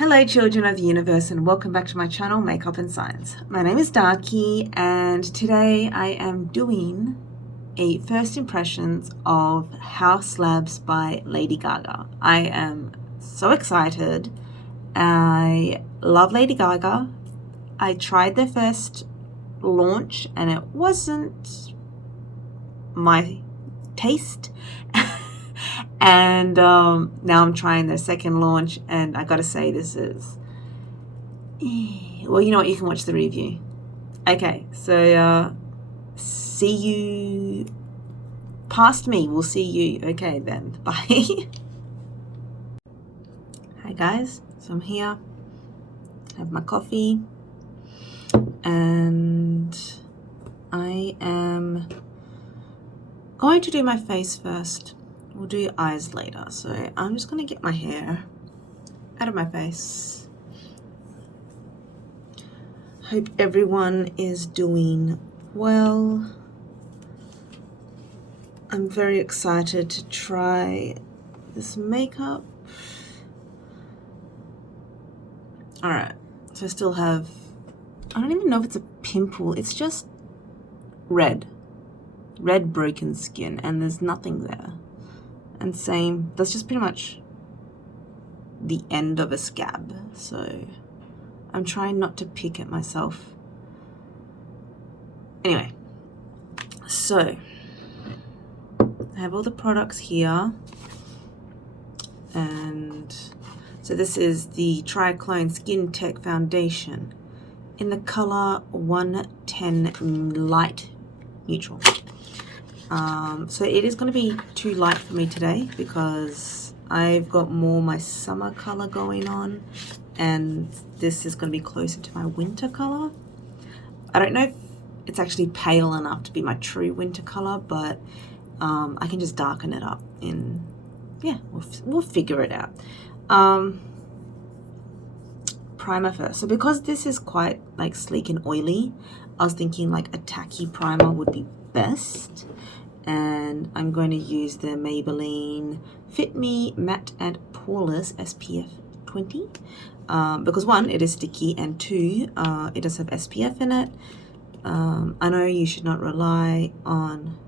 Hello children of the universe and welcome back to my channel Makeup and Science. My name is Darky and today I am doing a first impressions of Haus Labs by Lady Gaga. I am so excited. I love Lady Gaga. I tried their first launch and it wasn't my taste. And now I'm trying their second launch, and I gotta say this is, well, you know what, you can watch the review. Okay, so see you past me. We'll see you. Okay then, bye. Hi guys, so I'm here, have my coffee, and I am going to do my face first. We'll do your eyes later. So I'm just going to get my hair out of my face. Hope everyone is doing well. I'm very excited to try this makeup. Alright, so I still have, I don't even know if it's a pimple. It's just red broken skin, and there's nothing there. And same, that's just pretty much the end of a scab. So I'm trying not to pick at myself. Anyway, so I have all the products here. And so this is the Triclone Skin Tech Foundation in the color 110 Light Neutral. So it is going to be too light for me today because I've got more my summer color going on, and this is going to be closer to my winter color. I don't know if it's actually pale enough to be my true winter color, but I can just darken it up in, yeah, we'll figure it out. Primer first. So because this is quite like sleek and oily, I was thinking like a tacky primer would be best. And I'm going to use the Maybelline Fit Me Matte and Poreless SPF 20 because one, it is sticky, and two, it does have SPF in it. I know you should not rely on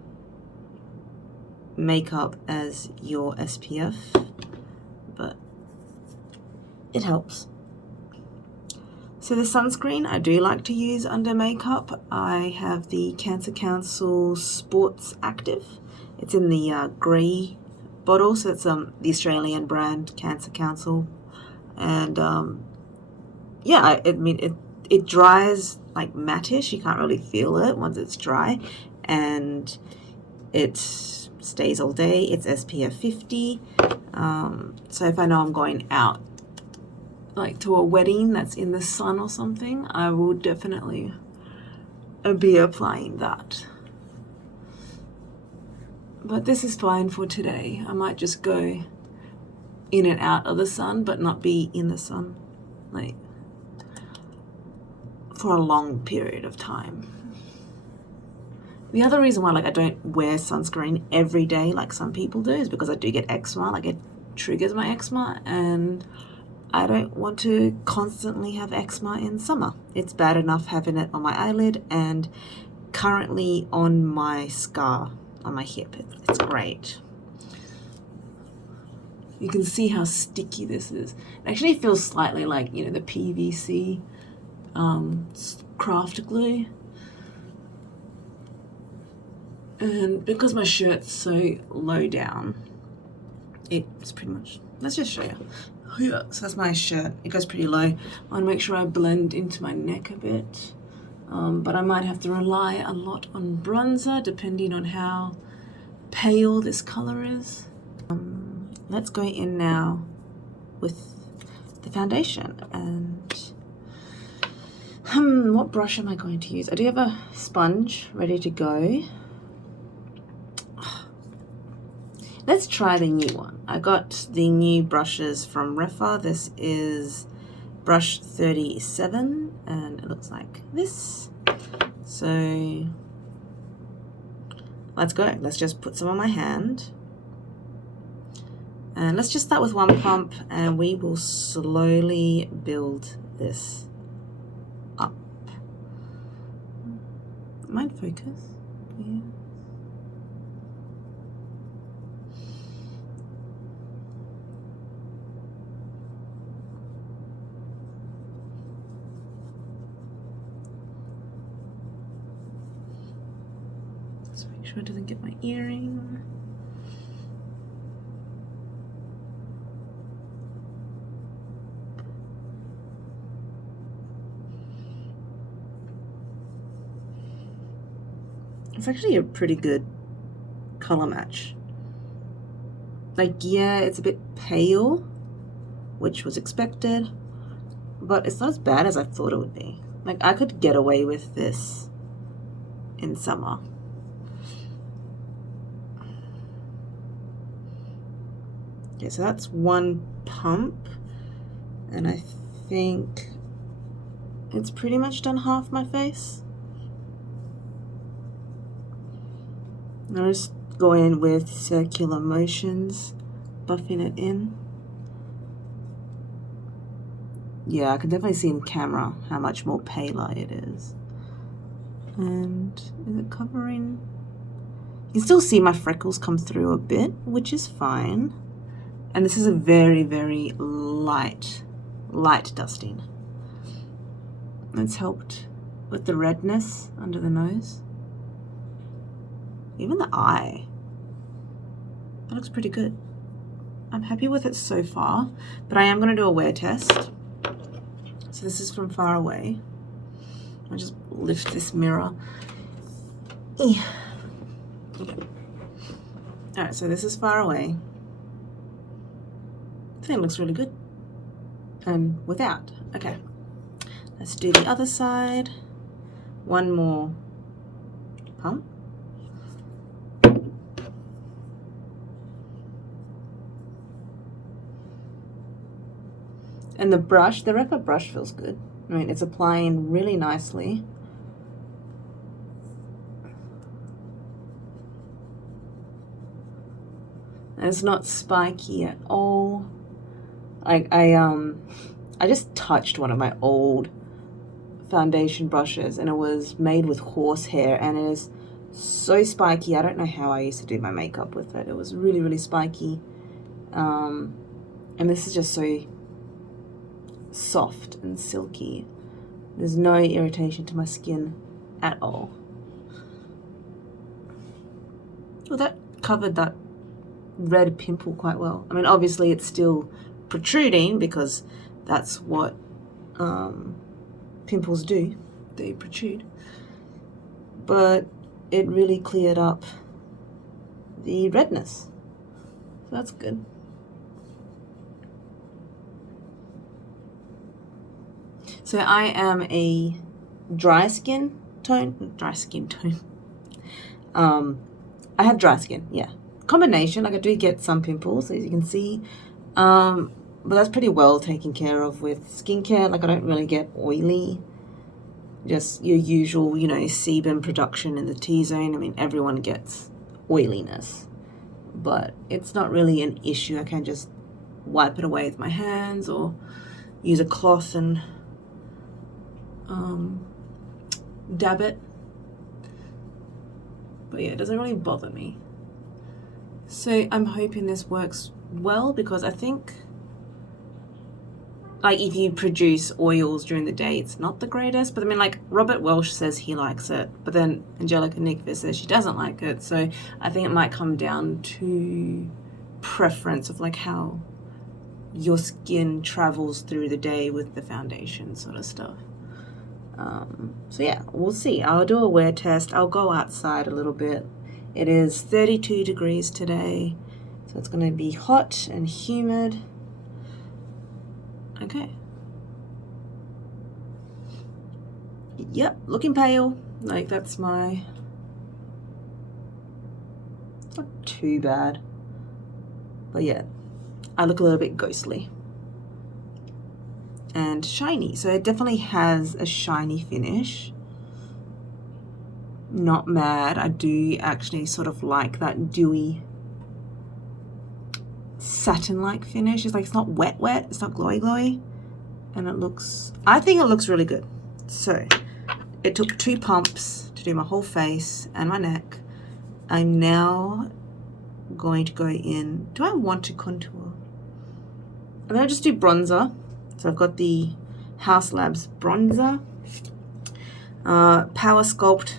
makeup as your SPF, but it helps. So the sunscreen I do like to use under makeup. I have the Cancer Council Sports Active. It's in the grey bottle, so it's the Australian brand Cancer Council. And yeah, I mean it dries like mattish. You can't really feel it once it's dry, and it stays all day. It's SPF 50. So if I know I'm going out like to a wedding that's in the sun or something, I will definitely be applying that. But this is fine for today. I might just go in and out of the sun, but not be in the sun like for a long period of time. The other reason why like I don't wear sunscreen every day like some people do is because I do get eczema. Like it triggers my eczema, and I don't want to constantly have eczema in summer. It's bad enough having it on my eyelid and currently on my scar on my hip. It's great. You can see how sticky this is. It actually feels slightly like, you know, the PVC craft glue. And because my shirt's so low down, it's pretty much, let's just show you. Yeah, so that's my shirt. It goes pretty low. I want to make sure I blend into my neck a bit. But I might have to rely a lot on bronzer depending on how pale this color is. Let's go in now with the foundation. And what brush am I going to use? I do have a sponge ready to go. Let's try the new one. I got the new brushes from Refa. This is brush 37 and it looks like this. So let's go. Let's just put some on my hand And let's just start with one pump and we will slowly build this up. Mind focus? Yeah. Just make sure it doesn't get my earring. It's actually a pretty good color match. Like, yeah, it's a bit pale, which was expected, but it's not as bad as I thought it would be. Like, I could get away with this in summer. Okay, so that's one pump, and I think it's pretty much done half my face. I'll just go in with circular motions, buffing it in. Yeah, I can definitely see in camera how much more paler it is. And is it covering? You can still see my freckles come through a bit, which is fine. And this is a very, very light dusting. It's helped with the redness under the nose. Even the eye, that looks pretty good. I'm happy with it so far, but I am going to do a wear test. So this is from far away. I'll just lift this mirror. Okay. All right, so this is far away. I think it looks really good. And without, okay. Let's do the other side. One more pump. And the brush, the Reppa brush feels good. I mean, it's applying really nicely. And it's not spiky at all. Like I just touched one of my old foundation brushes and it was made with horsehair and it is so spiky. I don't know how I used to do my makeup with it. It was really, really spiky. And this is just so soft and silky. There's no irritation to my skin at all. Well, that covered that red pimple quite well. I mean, obviously it's still protruding because that's what pimples do. They protrude. But it really cleared up the redness. So that's good. So I am a dry skin tone. I have dry skin, yeah. Combination, like I do get some pimples, as you can see. But that's pretty well taken care of with skincare. Like I don't really get oily. Just your usual, you know, sebum production in the T-zone. I mean, everyone gets oiliness. But it's not really an issue. I can just wipe it away with my hands or use a cloth and dab it. But yeah, it doesn't really bother me. So I'm hoping this works well because I think like if you produce oils during the day, it's not the greatest. But I mean, like Robert Welsh says he likes it, but then Angelica Nickvis says she doesn't like it. So I think it might come down to preference of like how your skin travels through the day with the foundation sort of stuff. So yeah, we'll see. I'll do a wear test. I'll go outside a little bit. It is 32 degrees today, so it's going to be hot and humid. Okay. Yep, looking pale. Like that's my... It's not too bad. But yeah, I look a little bit ghostly. And shiny, so it definitely has a shiny finish. Not mad. I do actually sort of like that dewy satin-like finish. It's like, it's not wet, it's not glowy, and it looks, I think it looks really good. So it took 2 pumps to do my whole face and my neck. I'm now going to go in, do I want to contour? I'm going to just do bronzer. So I've got the Haus Labs bronzer, Power Sculpt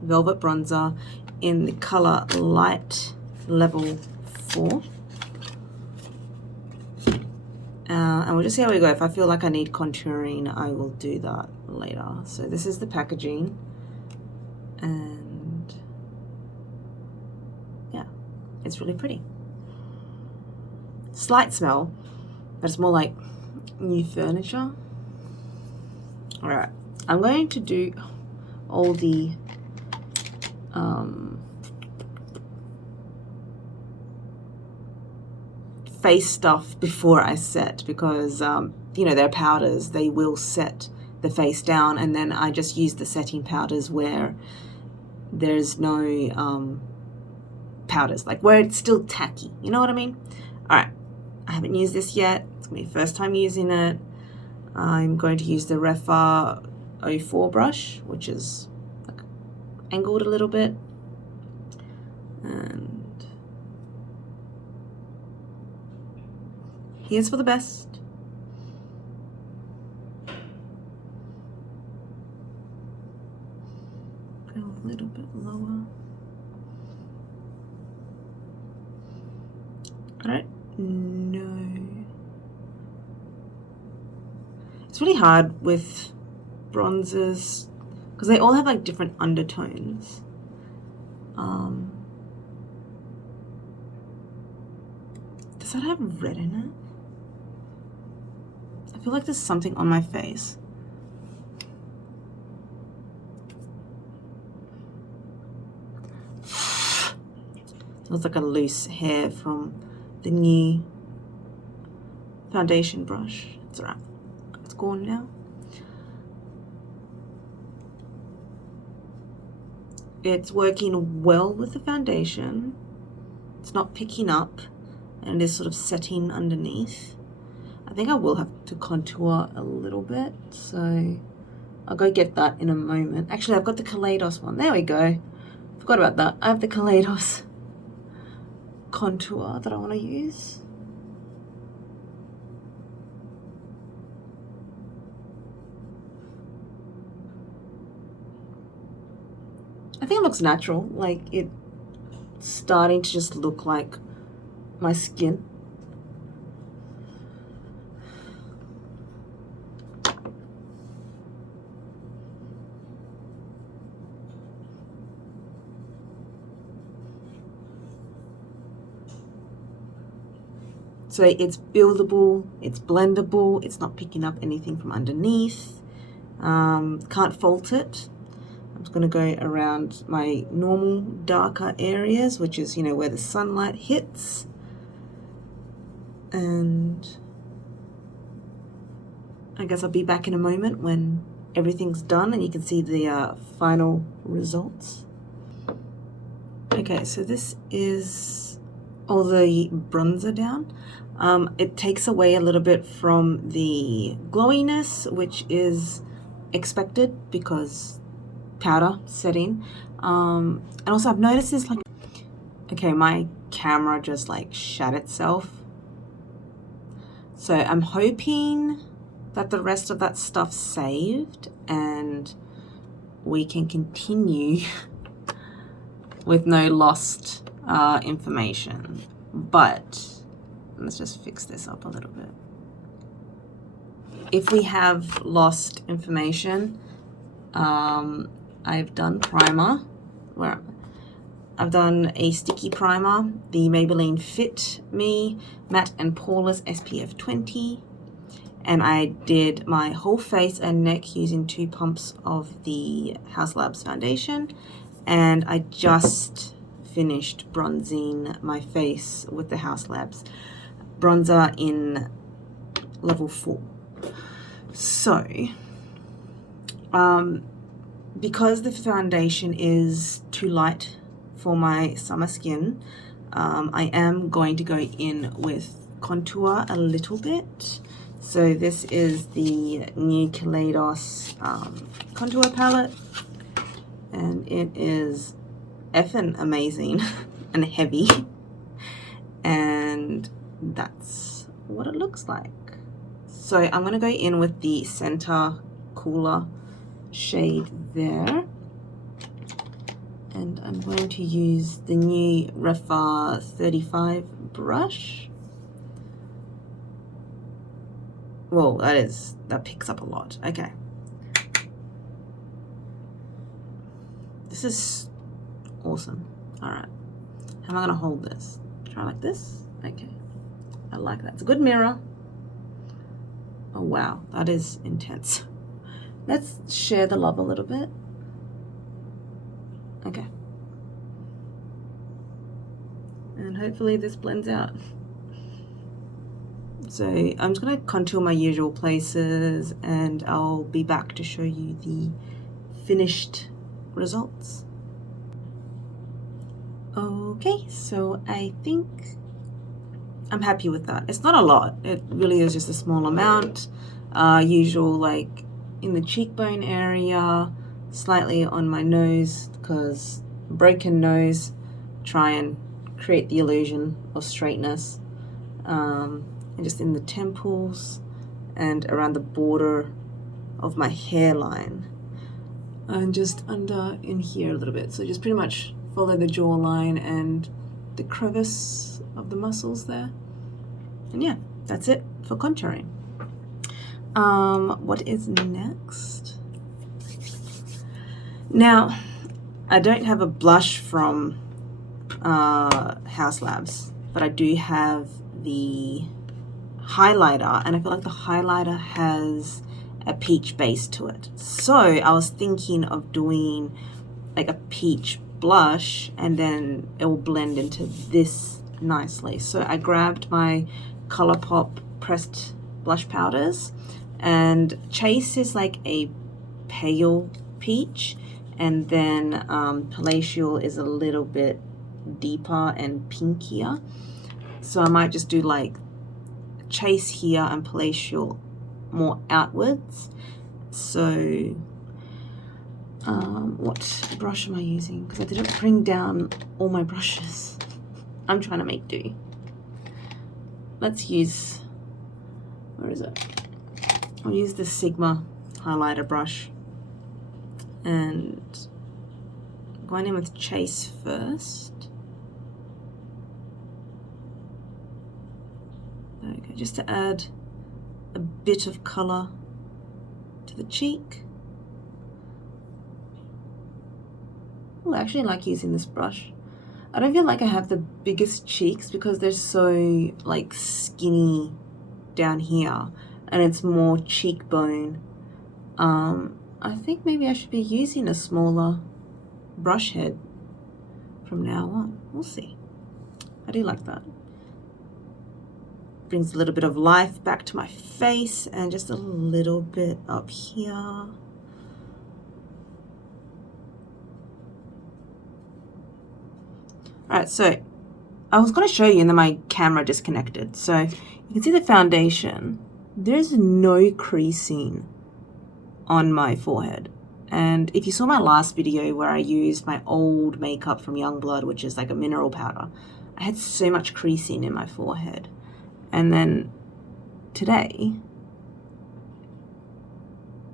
Velvet Bronzer in the color Light Level 4. And we'll just see how we go. If I feel like I need contouring, I will do that later. So this is the packaging. And yeah, it's really pretty. Slight smell, but it's more like new furniture. All right, I'm going to do all the face stuff before I set, because you know, they're powders, they will set the face down, and then I just use the setting powders where there's no powders, like where it's still tacky, you know what I mean? All right, I haven't used this yet. It's gonna be the first time using it. I'm going to use the Refa 04 brush, which is like angled a little bit, and here's for the best. Go a little bit lower. I don't know. It's really hard with bronzers because they all have like different undertones. Does that have red in it? I feel like there's something on my face. It looks like a loose hair from the new foundation brush. It's alright. It's gone now. It's working well with the foundation. It's not picking up, and it is sort of setting underneath. I think I will have to contour a little bit, so I'll go get that in a moment. Actually, I've got the Kaleidos one. There we go. Forgot about that. I have the Kaleidos contour that I want to use. I think it looks natural, like it's starting to just look like my skin. So it's buildable, it's blendable, it's not picking up anything from underneath. Can't fault it. I'm just going to go around my normal darker areas, which is, you know, where the sunlight hits. And I guess I'll be back in a moment when everything's done and you can see the final results. Okay, so this is all the bronzer down. It takes away a little bit from the glowiness, which is expected because powder setting. And also I've noticed this, like, okay, my camera just like shut itself. So I'm hoping that the rest of that stuff saved and we can continue with no lost information. But let's just fix this up a little bit. If we have lost information, I've done primer. Where I've done a sticky primer, the Maybelline Fit Me Matte and Poreless SPF 20, and I did my whole face and neck using 2 pumps of the Haus Labs foundation, and I just finished bronzing my face with the Haus Labs bronzer in level 4. So because the foundation is too light for my summer skin, I am going to go in with contour a little bit. So this is the new Kaleidos contour palette, and it is effing amazing and heavy, and that's what it looks like. So I'm going to go in with the center cooler shade there, and I'm going to use the new Refa 35 brush. Whoa, that picks up a lot. Okay. This is awesome. All right. How am I going to hold this? Try like this? Okay. I like that. It's a good mirror. Oh, wow. That is intense. Let's share the love a little bit. Okay. And hopefully this blends out. So I'm just going to contour my usual places, and I'll be back to show you the finished results. Okay, so I think I'm happy with that. It's not a lot. It really is just a small amount. Usual, like in the cheekbone area, slightly on my nose, because broken nose, try and create the illusion of straightness. And just in the temples and around the border of my hairline, and just under in here a little bit. So just pretty much follow the jawline and the crevice of the muscles there. And yeah, that's it for contouring. What is next? Now, I don't have a blush from Haus Labs, but I do have the highlighter, and I feel like the highlighter has a peach base to it. So I was thinking of doing like a peach blush, and then it will blend into this nicely. So I grabbed my Colourpop pressed blush powders, and Chaise is like a pale peach, and then Palatial is a little bit deeper and pinkier. So I might just do like Chaise here and Palatial more outwards. So what brush am I using? Because I didn't bring down all my brushes. I'm trying to make do. Let's use, where is it? I'll use the Sigma highlighter brush, and going in with Chaise first. There we go, just to add a bit of color to the cheek. Oh, I actually like using this brush. I don't feel like I have the biggest cheeks because they're so like skinny down here, and it's more cheekbone. I think maybe I should be using a smaller brush head from now on. We'll see. I do like that. Brings a little bit of life back to my face, and just a little bit up here. Alright, so I was going to show you, and then my camera disconnected. So you can see the foundation. There's no creasing on my forehead. And if you saw my last video where I used my old makeup from Youngblood, which is like a mineral powder, I had so much creasing in my forehead. And then today,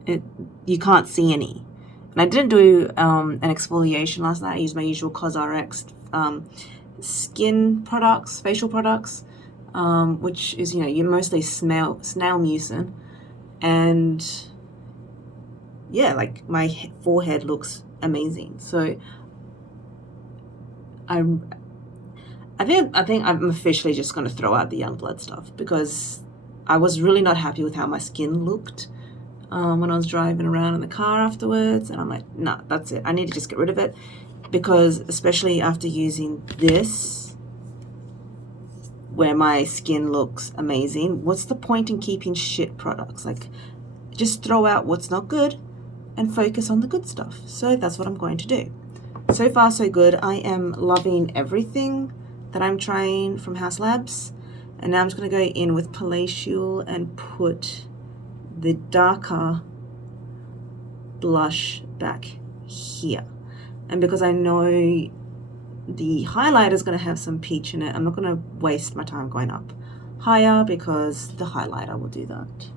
you can't see any. And I didn't do an exfoliation last night. I used my usual CosRx skin products, facial products, which is, you're mostly snail mucin. And yeah, like my forehead looks amazing. So I think I'm officially just going to throw out the Youngblood stuff, because I was really not happy with how my skin looked when I was driving around in the car afterwards, and I'm like, nah, that's it. I need to just get rid of it, because especially after using this, where my skin looks amazing, what's the point in keeping shit products? Like, just throw out what's not good and focus on the good stuff. So that's what I'm going to do. So far, so good. I am loving everything. that I'm trying from Haus Labs. And now I'm just going to go in with Palatial and put the darker blush back here. And because I know the highlighter is going to have some peach in it, I'm not going to waste my time going up higher because the highlighter will do that.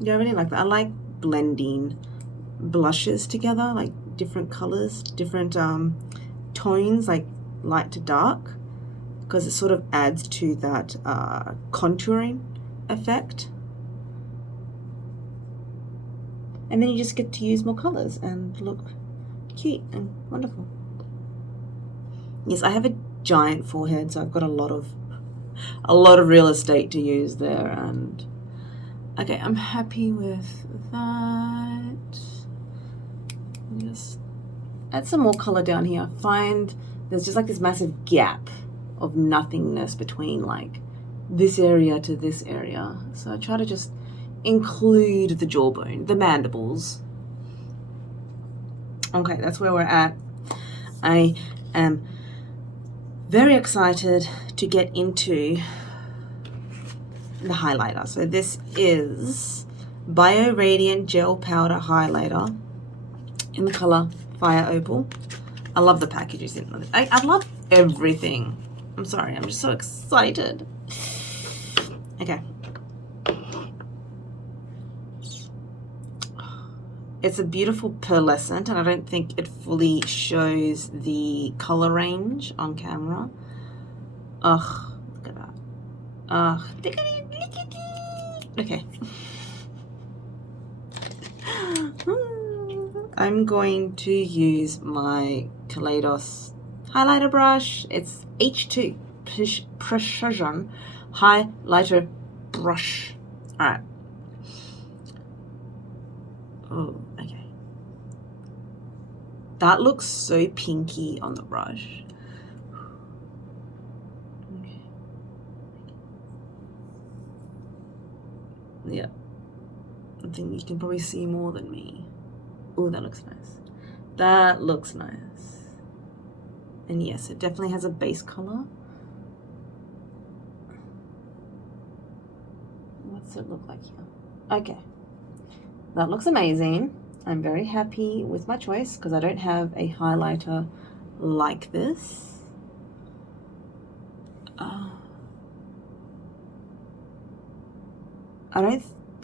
Yeah, I really like that. I like blending blushes together, like different colors, different tones, like light to dark, because it sort of adds to that contouring effect. And then you just get to use more colors and look cute and wonderful. Yes, I have a giant forehead, so I've got a lot of real estate to use there. And okay, I'm happy with that. Just add some more color down here. Find there's just like this massive gap of nothingness between like this area to this area. So I try to just include the jawbone, the mandibles. Okay, that's where we're at. I am very excited to get into the highlighter. So this is Bio Radiant Gel Powder Highlighter in the color Fire Opal. I love the packages in it. I love everything. I'm sorry, I'm just so excited. Okay. It's a beautiful pearlescent, and I don't think it fully shows the color range on camera. Ugh, look at that. Ugh, look at it, look at it. Okay. I'm going to use my Kaleidos highlighter brush. It's H2 Precision Highlighter Brush. All right. Oh, okay. That looks so pinky on the brush. Okay. Yeah. I think you can probably see more than me. Oh, that looks nice. That looks nice. And yes, it definitely has a base color. What's it look like here? Okay. That looks amazing. I'm very happy with my choice because I don't have a highlighter like this.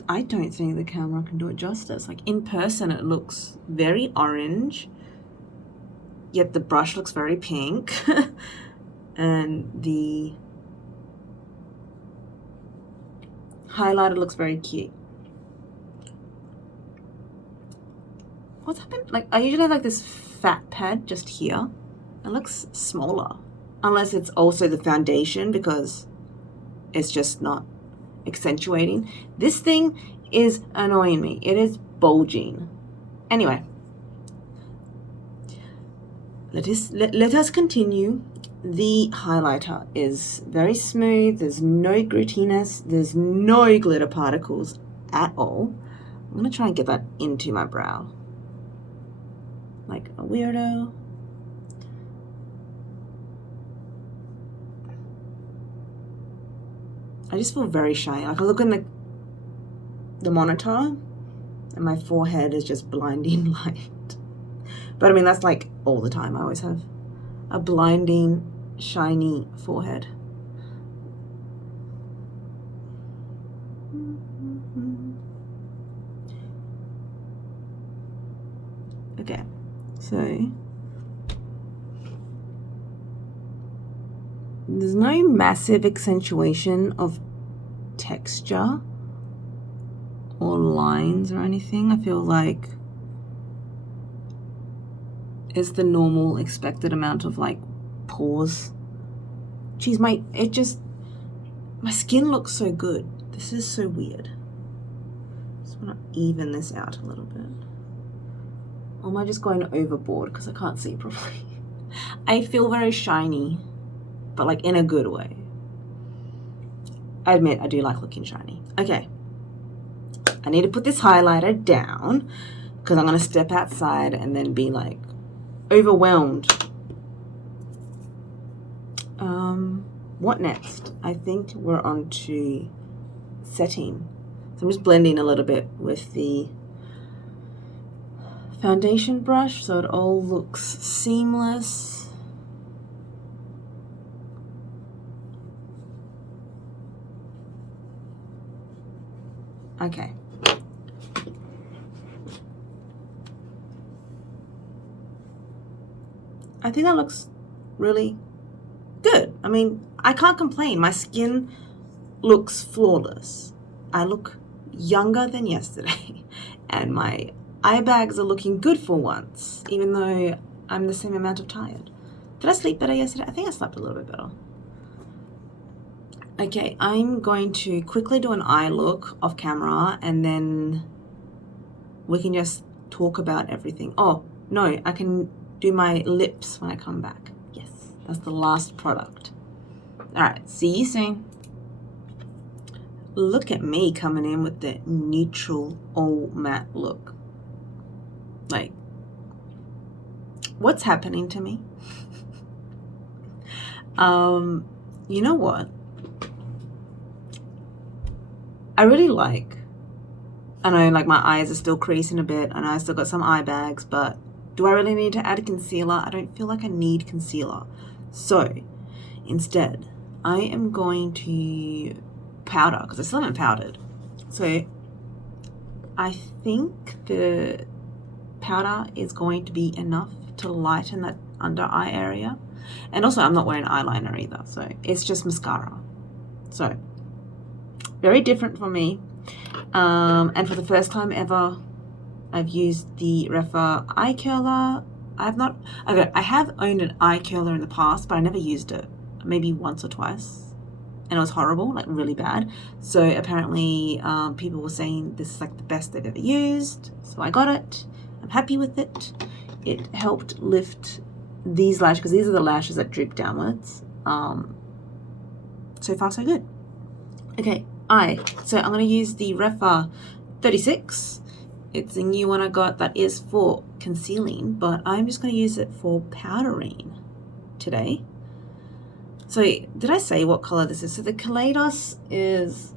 I don't think the camera can do it justice. Like in person, it looks very orange, yet the brush looks very pink, and the highlighter looks very cute. What's happened? Like I usually have like this fat pad just here. It looks smaller, unless it's also the foundation because it's just not accentuating. This thing is annoying me. It is bulging. Anyway, let us continue. The highlighter is very smooth. There's no grittiness. There's no glitter particles at all. I'm gonna try and get that into my brow like a weirdo. I just feel very shiny. Like I look in the monitor and my forehead is just blinding light. But I mean, that's like all the time. I always have a blinding, shiny forehead. Okay, so there's no massive accentuation of texture or lines or anything. I feel like it's the normal expected amount of like pores. Geez, my skin looks so good. This is so weird. Just want to even this out a little bit. Or am I just going overboard because I can't see properly? I feel very shiny, but like in a good way. I admit I do like looking shiny. Okay, I need to put this highlighter down because I'm gonna step outside and then be like overwhelmed What next? I think we're on to setting. So I'm just blending a little bit with the foundation brush so it all looks seamless. Okay. I think that looks really good. I mean, I can't complain. My skin looks flawless. I look younger than yesterday and my eye bags are looking good for once, even though I'm the same amount of tired. Did I sleep better yesterday? I think I slept a little bit better. Okay, I'm going to quickly do an eye look off camera and then we can just talk about everything. Oh, no, I can do my lips when I come back. Yes, that's the last product. All right, see you soon. Look at me coming in with the neutral all matte look. Like, what's happening to me? You know what? I really like, I know like my eyes are still creasing a bit and I still got some eye bags, but do I really need to add a concealer? I don't feel like I need concealer. So instead, I am going to powder because I still haven't powdered. So I think the powder is going to be enough to lighten that under eye area. And also I'm not wearing eyeliner either, so it's just mascara. So very different for me. And for the first time ever, I've used the Refa eye curler. I have owned an eye curler in the past, but I never used it. Maybe once or twice. And it was horrible, like really bad. So apparently people were saying this is like the best they've ever used. So I got it. I'm happy with it. It helped lift these lashes, because these are the lashes that droop downwards. So far so good. Okay, eye. So I'm going to use the Refa 36. It's a new one I got that is for concealing, but I'm just going to use it for powdering today. So did I say what color this is? So the Kaleidos is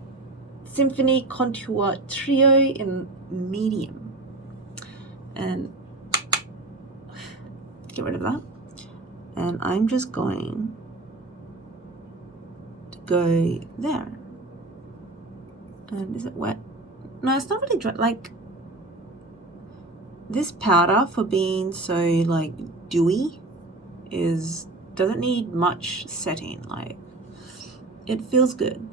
Symphony Contour Trio in medium. And get rid of that. And I'm just going to go there. And is it wet? No, it's not really dry. Like, this powder for being so like dewy doesn't need much setting. Like, it feels good.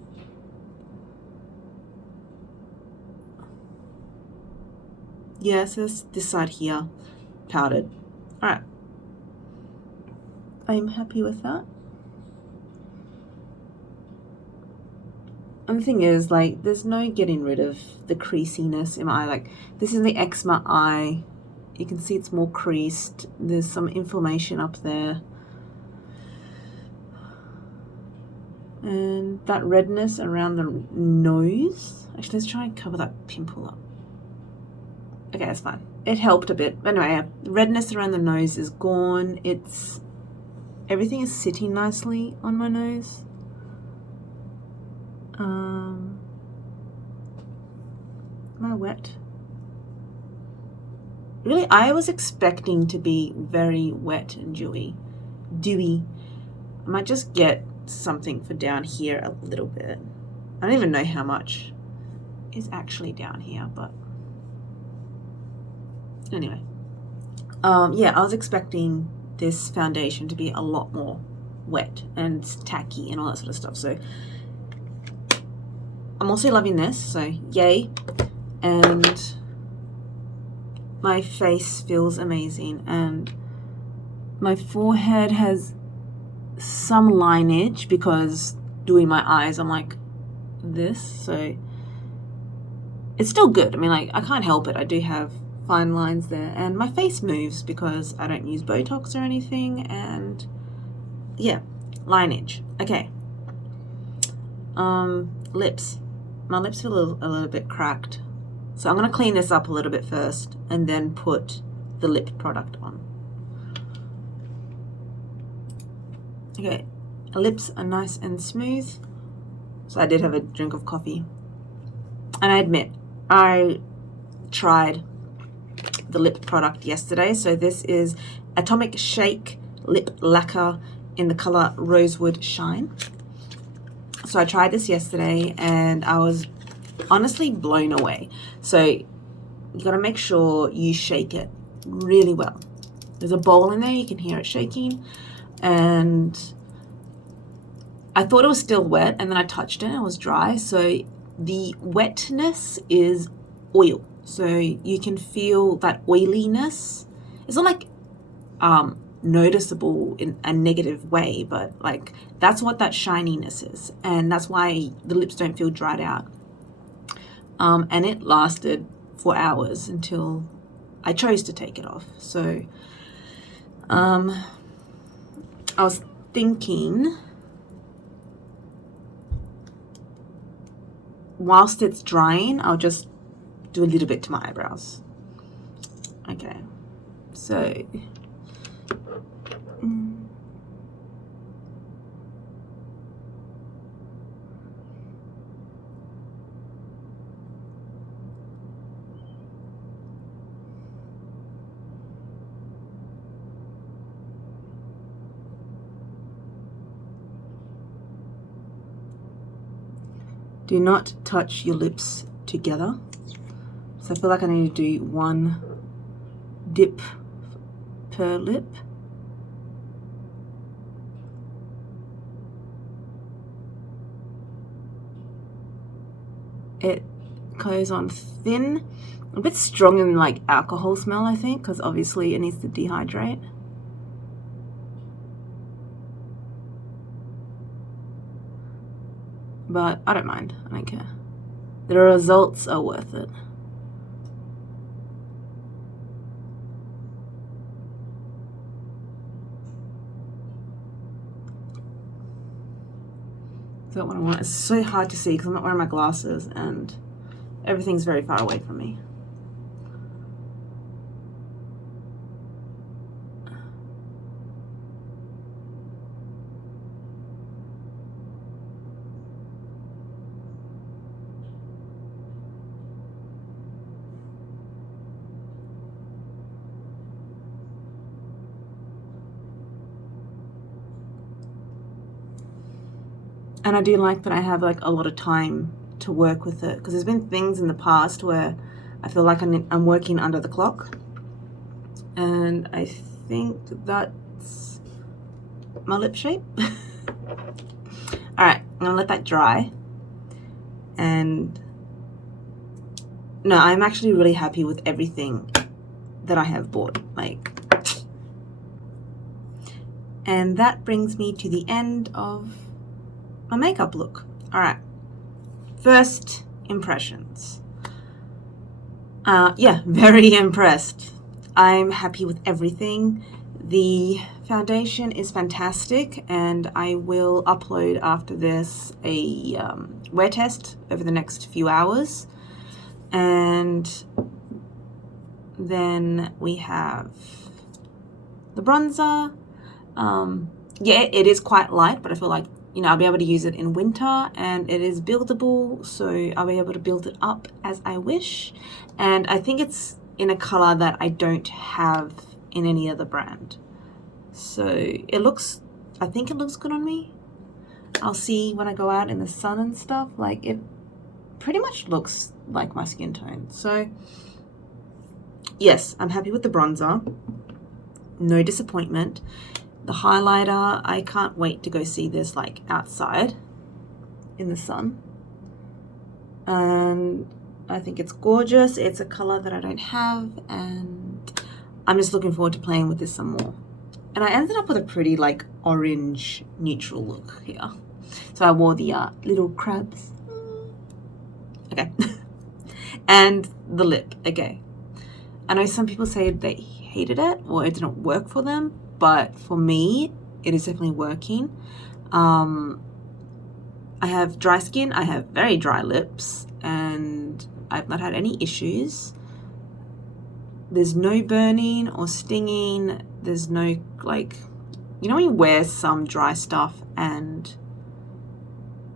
Yeah, so this side here, powdered. All right, I'm happy with that. And the thing is, like, there's no getting rid of the creasiness in my eye. Like, this is the eczema eye. You can see it's more creased. There's some inflammation up there. And that redness around the nose. Actually, let's try and cover that pimple up. Okay, that's fine. It helped a bit. But anyway, the redness around the nose is gone. Everything is sitting nicely on my nose. Am I wet? Really, I was expecting to be very wet and dewy. I might just get something for down here a little bit. I don't even know how much is actually down here, but anyway. Yeah, I was expecting this foundation to be a lot more wet and tacky and all that sort of stuff. So I'm also loving this, so yay. And my face feels amazing, and my forehead has some lineage because doing my eyes I'm like this, so it's still good. I mean, like, I can't help it. I do have fine lines there, and my face moves because I don't use Botox or anything, and yeah, lineage. Okay. Lips. My lips feel a little bit cracked. So I'm going to clean this up a little bit first and then put the lip product on. Okay, lips are nice and smooth. So I did have a drink of coffee. And I admit, I tried the lip product yesterday. So this is Atomic Shake Lip Lacquer in the color Rosewood Shine. So I tried this yesterday and I was honestly blown away. So you gotta make sure you shake it really well. There's a bowl in there, you can hear it shaking, and I thought it was still wet, and then I touched it and it was dry. So the wetness is oil, so you can feel that oiliness. It's not like noticeable in a negative way, but like that's what that shininess is, and that's why the lips don't feel dried out. And it lasted for hours until I chose to take it off. So I was thinking, whilst it's drying, I'll just do a little bit to my eyebrows. Okay, so do not touch your lips together. So I feel like I need to do one dip per lip. It goes on thin, a bit strong in like alcohol smell, I think, because obviously it needs to dehydrate. But I don't mind, I don't care. The results are worth it. Is that what I want? It's so hard to see because I'm not wearing my glasses and everything's very far away from me. And I do like that I have like a lot of time to work with it, because there's been things in the past where I feel like I'm working under the clock, and I think that's my lip shape. All right, I'm gonna let that dry. And no, I'm actually really happy with everything that I have bought. Like, and that brings me to the end of my makeup look. All right, first impressions. Yeah, very impressed. I'm happy with everything. The foundation is fantastic, and I will upload after this a wear test over the next few hours. And then we have the bronzer. Yeah, it is quite light, but I feel like, you know, I'll be able to use it in winter, and it is buildable, so I'll be able to build it up as I wish. And I think it's in a color that I don't have in any other brand. So it looks, I think it looks good on me. I'll see when I go out in the sun and stuff. Like, it pretty much looks like my skin tone. So yes, I'm happy with the bronzer. No disappointment. The highlighter, I can't wait to go see this like outside in the sun. And I think it's gorgeous. It's a color that I don't have, and I'm just looking forward to playing with this some more. And I ended up with a pretty like orange neutral look here. So I wore the little crabs. Okay. And the lip, okay. I know some people say they hated it or it didn't work for them, but for me, it is definitely working. I have dry skin, I have very dry lips, and I've not had any issues. There's no burning or stinging. There's no like you know when you wear some dry stuff and,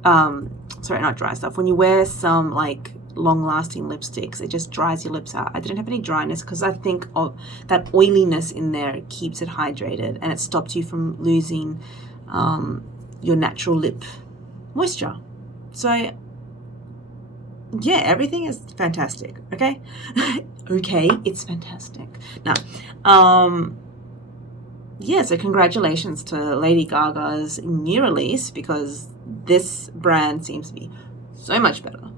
sorry, not dry stuff, when you wear some like long-lasting lipsticks, it just dries your lips out. I didn't have any dryness because I think of that oiliness in there. It keeps it hydrated and it stops you from losing your natural lip moisture. So yeah, everything is fantastic. Okay. Okay, it's fantastic. Now yeah, so congratulations to Lady Gaga's new release, because this brand seems to be so much better.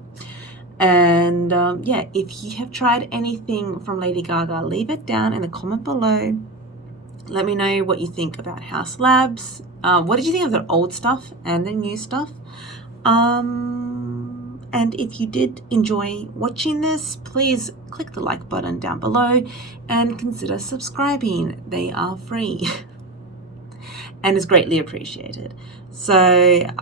And yeah, if you have tried anything from Lady Gaga, leave it down in the comment below. Let me know what you think about Haus Labs. What did you think of the old stuff and the new stuff? And if you did enjoy watching this, please click the like button down below and consider subscribing. They are free and is greatly appreciated. So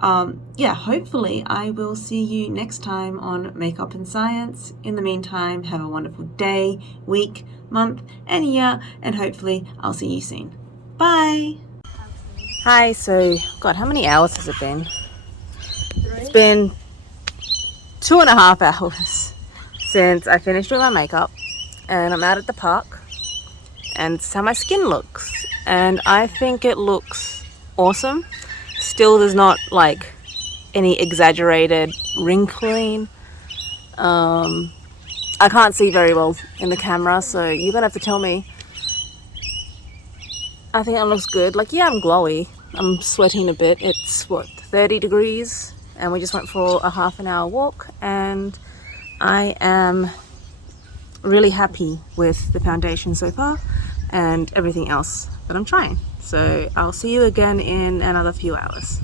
yeah, hopefully I will see you next time on Makeup and Science. In the meantime, have a wonderful day, week, month, and year, and hopefully I'll see you soon. Bye. Hi, so God, how many hours has it been? It's been 2.5 hours since I finished with my makeup, and I'm out at the park, and it's how my skin looks, and I think it looks awesome. Still, there's not like any exaggerated wrinkling. I can't see very well in the camera, so you're gonna have to tell me. I think it looks good. Like, yeah, I'm glowy. I'm sweating a bit. It's what, 30 degrees, and we just went for a half-an-hour walk, and I am really happy with the foundation so far and everything else that I'm trying. So I'll see you again in another few hours.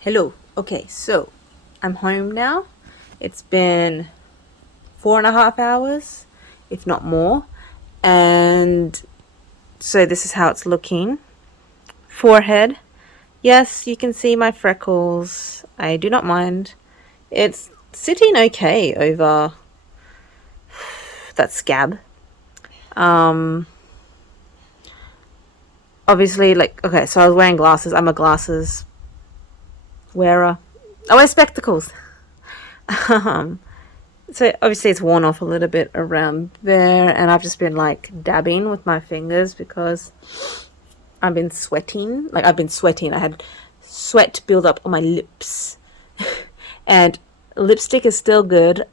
Hello. Okay, so I'm home now. It's been 4.5 hours, if not more, and so this is how it's looking. Forehead, yes, you can see my freckles. I do not mind. It's sitting okay over that scab. Obviously, like, okay, so I was wearing glasses. I'm a glasses wearer. I wear spectacles. So obviously it's worn off a little bit around there, and I've just been like dabbing with my fingers because I've been sweating. I had sweat build up on my lips. And lipstick is still good.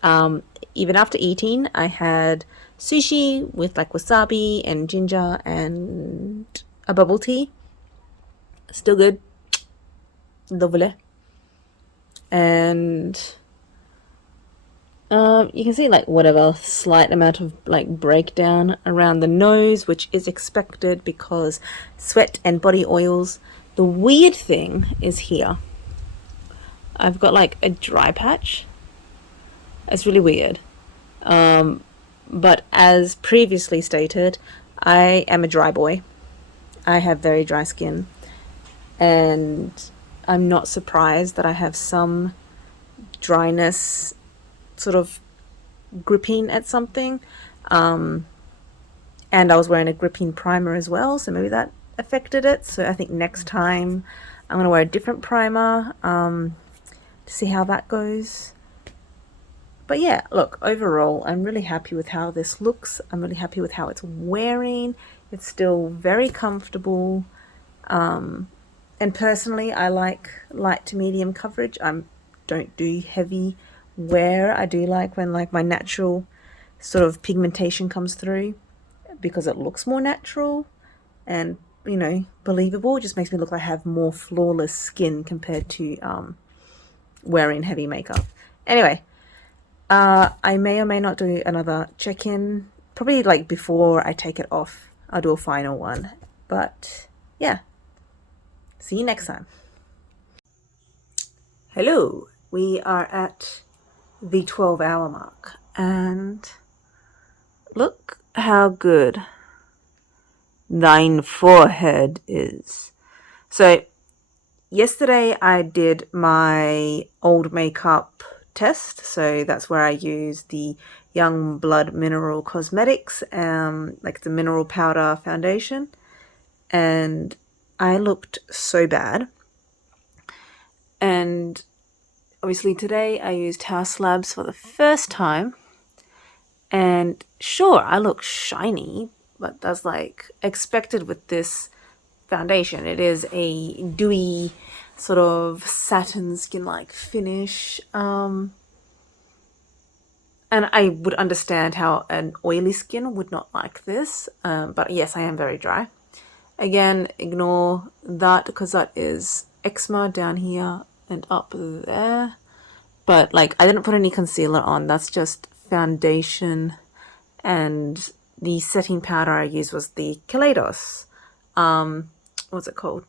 Even after eating, I had sushi with like wasabi and ginger and a bubble tea. Still good. Lovely. And you can see like whatever slight amount of like breakdown around the nose, which is expected because sweat and body oils. The weird thing is here. I've got like a dry patch. It's really weird. But as previously stated, I am a dry boy. I have very dry skin, and I'm not surprised that I have some dryness sort of gripping at something. And I was wearing a gripping primer as well, so maybe that affected it. So I think next time I'm going to wear a different primer to see how that goes. But yeah, look, overall, I'm really happy with how this looks. I'm really happy with how it's wearing. It's still very comfortable. And personally, I like light to medium coverage. I don't do heavy wear. I do like when like my natural sort of pigmentation comes through, because it looks more natural and, you know, believable. It just makes me look like I have more flawless skin compared to wearing heavy makeup. Anyway, I may or may not do another check-in, probably like before I take it off. I'll do a final one. But yeah, see you next time. Hello, we are at the 12-hour mark, and look how good thine forehead is. So yesterday I did my old makeup test, so that's where I used the Young Blood Mineral Cosmetics, like the mineral powder foundation, and I looked so bad. And obviously today I used Haus Labs for the first time. And sure, I look shiny, but that's like expected with this foundation. It is a dewy sort of satin skin-like finish. And I would understand how an oily skin would not like this. But yes, I am very dry. Again, ignore that because that is eczema down here and up there. But like, I didn't put any concealer on. That's just foundation. And the setting powder I used was the Kaleidos. What's it called?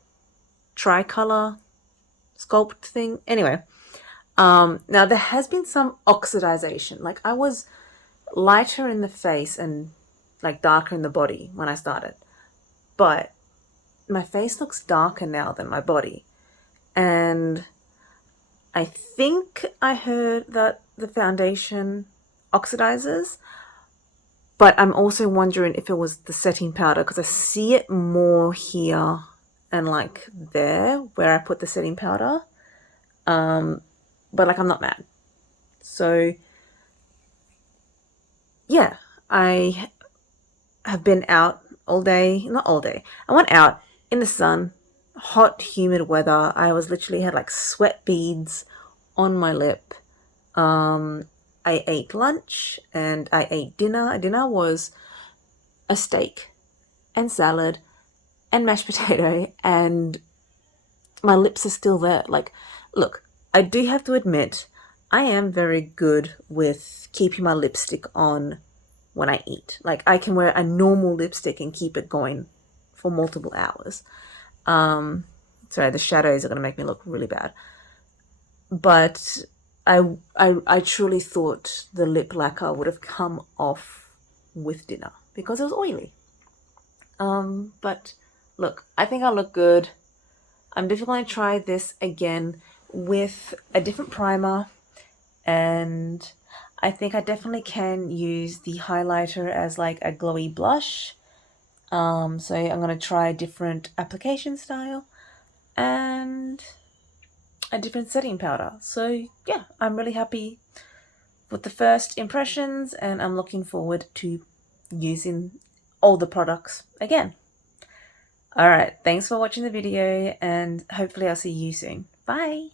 Tricolor Sculpt thing. Anyway, now there has been some oxidization. Like, I was lighter in the face and like darker in the body when I started. But my face looks darker now than my body. And I think I heard that the foundation oxidizes. But I'm also wondering if it was the setting powder, because I see it more here and like there where I put the setting powder. But like, I'm not mad. So yeah, I have been out all day. Not all day. I went out in the sun, hot, humid weather. I was literally had like sweat beads on my lip. I ate lunch and I ate dinner. Dinner was a steak and salad and mashed potato, and my lips are still there. Like, look, I do have to admit, I am very good with keeping my lipstick on when I eat. Like, I can wear a normal lipstick and keep it going for multiple hours. Sorry, the shadows are going to make me look really bad. But I truly thought the lip lacquer would have come off with dinner because it was oily. But look, I think I look good. I'm definitely going to try this again with a different primer, and I think I definitely can use the highlighter as like a glowy blush. So I'm going to try a different application style and a different setting powder. So yeah, I'm really happy with the first impressions, and I'm looking forward to using all the products again. Alright, thanks for watching the video, and hopefully I'll see you soon. Bye!